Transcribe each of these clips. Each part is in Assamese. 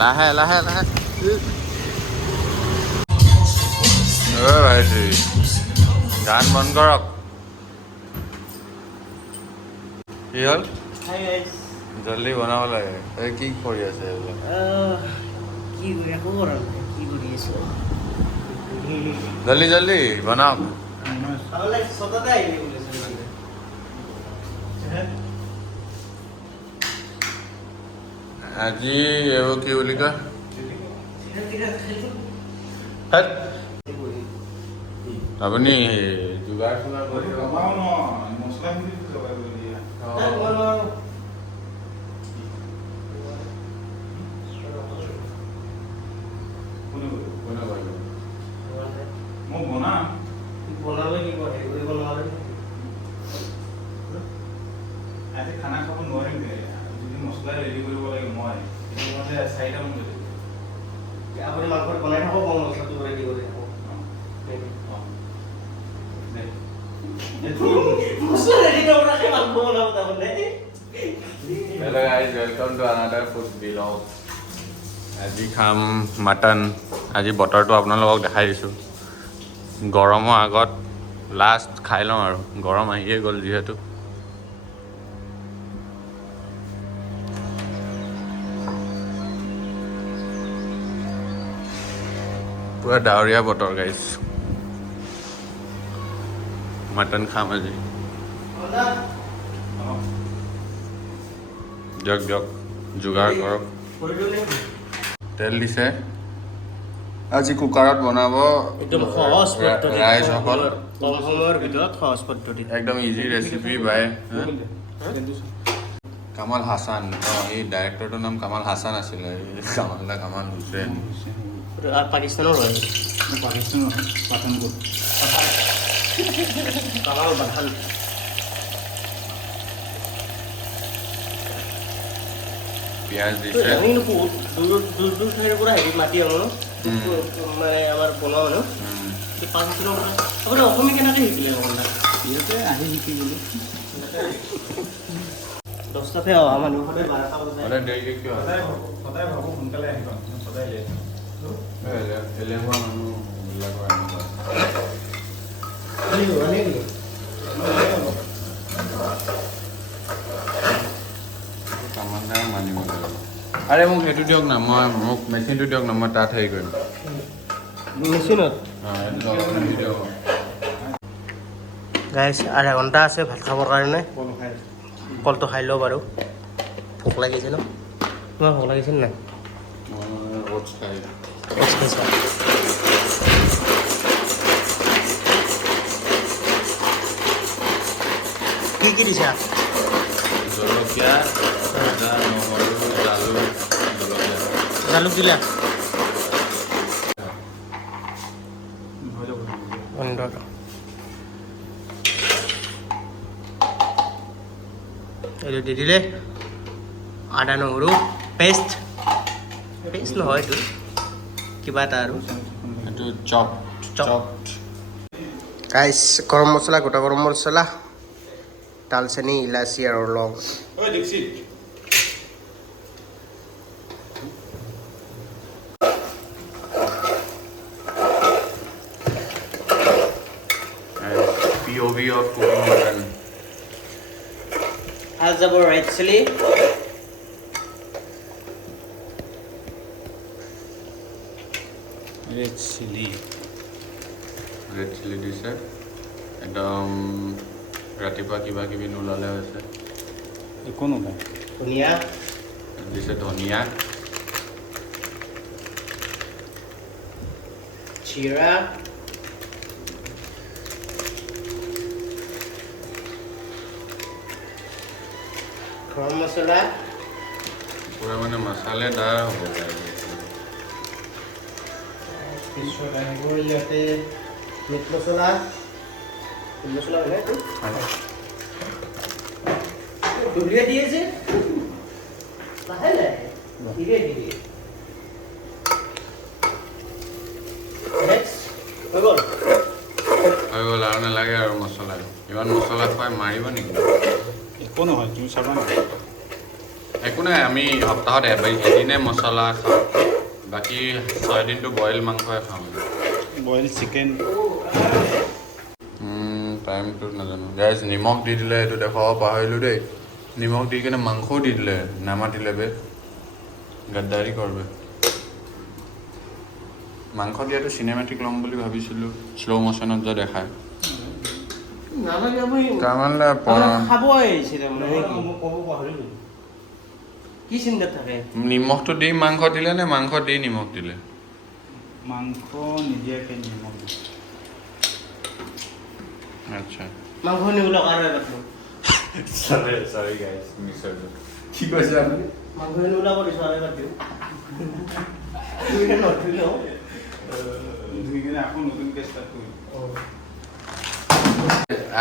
লাহে লাহে লাহে ভাইটি গান বন্ধ কৰক কি হ'ল জলদি বনাব লাগে তই কি কৰি আছে জলদি জলদি বনাওক আজি এইবোৰ কি বুলি কয় আপুনি যোগাৰ চোগাৰ কৰি আজি খানা খাব নোৱাৰিম যদি মছলা ৰেডি কৰিব লাগে মই চাৰিটা মান আপুনি মাংস বনাই থাকক মছলাটো ৰেডি কৰি Hello guys, welcome to another food vlog. আজি খাম মাটন আজি বতৰটো আপোনালোকক দেখাই দিছোঁ গৰমৰ আগত লাষ্ট খাই লওঁ আৰু গৰম আহিয়ে গ'ল যিহেতু পুৰা ডাৱৰীয়া বতৰ গাইছ মাটন খাম আজি দিয়ক দিয়ক যোগাৰ কৰক তেল দিছে আজি কুকাৰত বনাব একদম সহজ পদ্ধতি ৰাইজসকল কম সময়ৰ ভিতৰত সহজ পদ্ধতি একদম ইজি ৰেচিপি বাই কামাল হাসান এই ডাইৰেক্টৰটোৰ নাম কামাল হাসান আছিলে কামাল হুছেইন পাকিস্তানৰ হয় পাকিস্তানৰ পাঠানকোট কামাল বাঠান পিঁয়াজ দিছে কিন্তু বহুত দূৰ দূৰ ঠাইৰ পৰা হেৰি মাতি আনো ন মানে আমাৰ বনোৱা মানুহ পাকিস্তানৰ পৰা আপুনি অসমীয়া কেনেকৈ শিকিলে অকণমান ইয়াতে আহি শিকিবলৈ 10টাতে অহা মানুহ সদায় 12টা বজাত সদায় দেৰিকে কিয় সদায় ভাবোঁ সোনকালে আহিব সদায় লেট এলেহুৱা মানুহ বিলাকৰ কামাল মানিব লাগিব আৰে মোক সেইটো দিয়ক না মোক মেচিনটো দিয়ক না মই তাত হেৰি কৰিম মেচিনত দিয়ক গাইছ আধা ঘণ্টা আছে ভাত খাবৰ কাৰণে কলটো খাই লওঁ বাৰু ভোক লাগিছে ন তোমাৰ ভোক লাগিছিল নাই ওটছ খাই খাইছা কি দিছা জলকীয়া আদা নহৰু জালুক জালুক দিলা এইটো দি দিলে আদা নহৰু পেষ্ট নহয় এইটো কিবা এটা আৰু এইটো চপ গাইছ গৰম মছলা গোটা গৰম মছলা দালচেনি ইলাচি আৰু লং POV of cooking mutton. I'll যাব red chili. ৰেড চিলি দিছে একদম ৰাতিপুৱা কিবা কিবি নোলালে হৈছে একো নোলায় ধনিয়া দিছে ধনিয়া জিৰা গৰম মছলা পুৰা মানে মছালেদাৰ হ'ব লাগে পিছত আহিব ইয়াতে মিট মছলা হয়নে ডুবলিয়া দিয়ে যে লাহে লাহে ধীৰে ধীৰে হৈ গ'ল আৰু নালাগে আৰু মছলা ইমান মছলা খুৱাই মাৰিব নেকি একো নহয় তুমি চাবা একো নাই, আমি সপ্তাহত এদিনে মছলা খাওঁ, বাকী 6 দিনটো বইল মাংসই খাওঁ। Boil chicken. টাইমটো নাজানো গাইজ। নিমখ দি দিলে, এইটো দেখুৱাব পাহৰিলোঁ দেই। নিমখ দি কিনে মাংসও দি দিলে, নামাতিলে বে, গাদ্দাৰি কৰবে। মাংস দিয়াটো চিনেমেটিক ল'ম বুলি ভাবিছিলোঁ, শ্ল' মোশ্যনত যে দেখায়। নালাগে আপুনি তাৰমানে খাব আহিছিলে মানে মই ক'ব পাহৰিলোঁ। কি চিন্তাত থাকে? নিমখটো দি মাংস দিলে নে মাংস দি নিমখ দিলে? মাংস নিদিয়াকৈ নিমখ। আচ্ছা, মাংস নিবলৈ আৰু এবাৰ চৰি গাইজ, মিছ হৈ গ'ল। কি কৈছে আপুনি? মাংস নিবলৈ দিছোঁ আৰু এবাৰ দিওঁ। নথিলেও ধুই কিনে আকৌ নতুনকৈ ষ্টাৰ্ট কৰিম।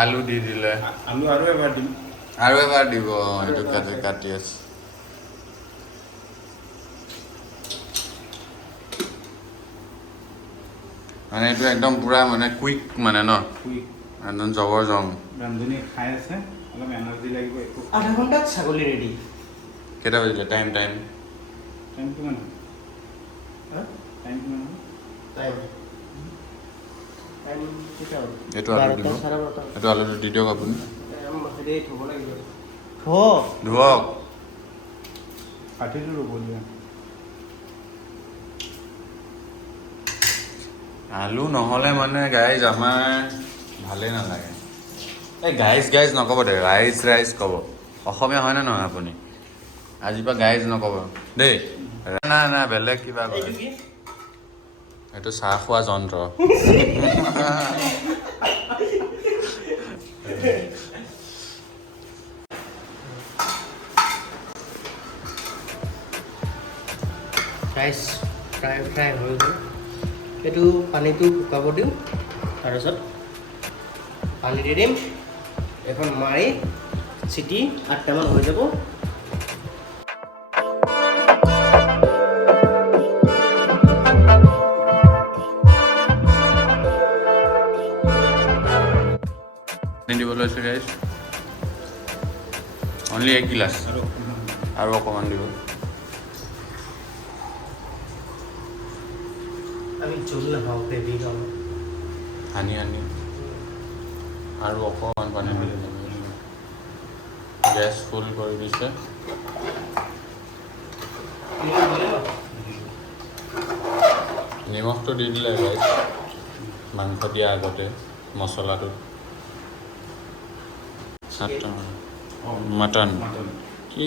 আলু দি দিলে, আলু আৰু এবাৰ দিম। আৰু এবাৰ দিব। এইটো কাটি আছে। মানে এইটো একদম পুৰা মানে কুইক মানে ন, একদম জবৰ জং। ৰান্ধনী খাই আছে, অলপ এনাৰ্জি লাগিব। একো আধা ঘণ্টাত ছাগলী ৰেডি। কেইটা বাজিলে? টাইম টাইম কিমান? হা? টাইম কিমান? টাইম কেইটা হ'ল? এইটো আলু দিব, 12টা, 12:30। এইটো আলুটো দি দিয়ক আপুনি। হেৰি থ'ব লাগিব। ধুৱক। কাটিটো ৰ'ব দিয়া। আলু নহ'লে মানে গাইজ আমাৰ ভালেই নালাগে। এই গাইজ নক'ব দে, ৰাইচ ক'ব। অসমীয়া হয়নে নহয় আপুনি? আজিৰ পৰা গাইজ নক'ব দেই। নাই বেলেগ কিবা কয়। এইটো কি? এইটো চাহ খোৱা যন্ত্ৰ। ৰাইচ ফ্ৰাই হৈ গ'ল। এইটো পানীটো শুকাব দিওঁ, তাৰপিছত পানী দি দিম, এখন মাৰি চিটি 8টামান হৈ যাব। দিব লৈছোঁ গাইজ, অনলি 1 গিলাচ আৰু অকণমান দিব। আমি জোল নাখাওঁ, গ্ৰেভি খাওঁ। সানি আৰু অকণমান পানী দি দিব। গেছ ফুল কৰি দিছে। নিমখটো দি দিলে গাইজ মাংস দিয়া আগতে মছলাটো। মটন কি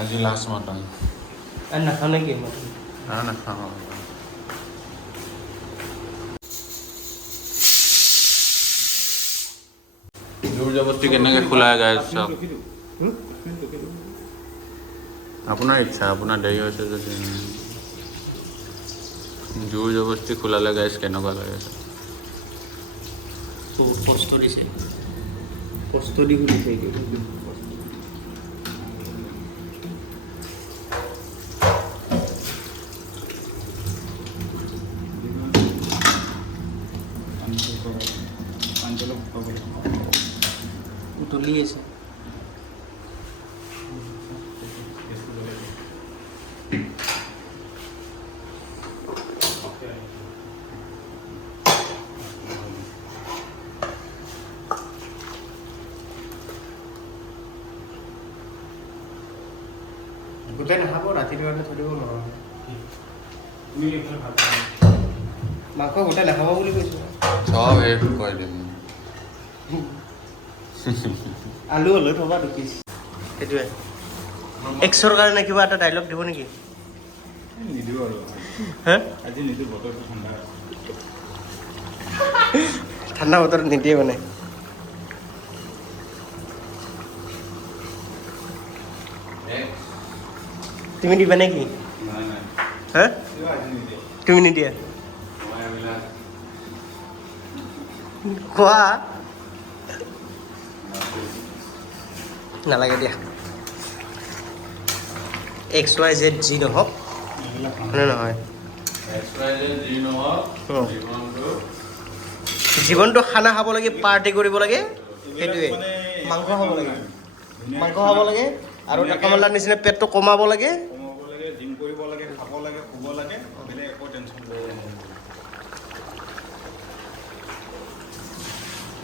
আজি লাষ্ট মটন। আৰু নাখাওঁ নেকি মটন? নাখাওঁ। জোৰ জবস্তি কেনেকৈ খোলাই গাইজ চাওক। আপোনাৰ ইচ্ছা, আপোনাৰ দেৰি হৈছে যদি। জোৰ জবস্তি খোলালে গাইজ কেনেকুৱা লাগে? বহুত কষ্ট দিছে, কষ্ট দি খুলিছে এইটো। উতলি আছে। গোটেই নাখাব, ৰাতিৰ কাৰণে থৈ দিব নোৱাৰোঁ। মাংস গোটেই নাখাব বুলি কৈছোঁ। চব সেই খুৱাই দিম। আলু হ'লেও থবা 2 পিচ। সেইটোৱে। এক্সৰ কাৰণে কিবা এটা ডাইলগ দিব নেকি? নিদিওঁ আৰু হা? আজি নিদিওঁ, বতৰটো ঠাণ্ডা। ঠাণ্ডা বতৰত নিদিয়ে মানে। তুমি দিবা নেকি? নাই হা? আজি নিদিওঁ। তুমি নিদিয়া? খোৱা নালাগে দিয়া। XYZ যি নহওক, হয়নে নহয়? জীৱনটো খানা খাব লাগে, পাৰ্টি কৰিব লাগে, সেইটোৱে। মাংস খাব লাগে, আৰু টাকা মালাৰ নিচিনা পেটটো কমাব লাগে। কমাব লাগে, জিম কৰিব লাগে, খাব লাগে, শুব লাগে, বেলেগ একো টেনশ্যন লৈ নালাগে।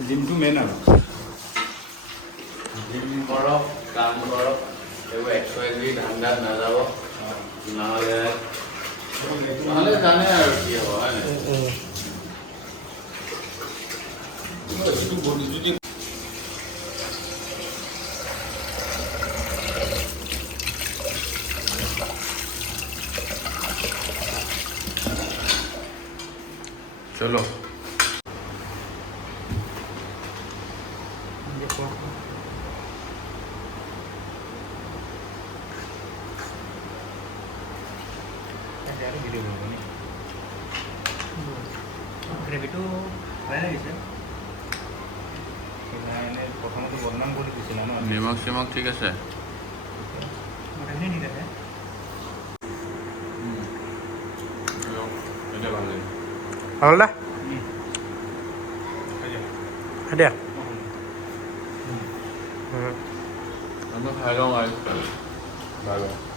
জিমটো মেইন আৰু জিম কৰক, কাম কৰক, এইবোৰ এক্সাৰচাইজ ধান্দাত নাযাব, নহ'লে জানে আৰু কি হ'ব, হয় নাই? যিটো বডি যদি চলো গ্ৰেভিটো ভালে লাগিছে। প্ৰথমতে বদনাম কৰি দিছিলা ন? নিমখ চিমখ ঠিক আছে? গোটেইখিনি ঠিক আছে। এতিয়া ভাল লাগে। ভাল দা দিয়া। আমি খাই লওঁ আৰু বাই বাই।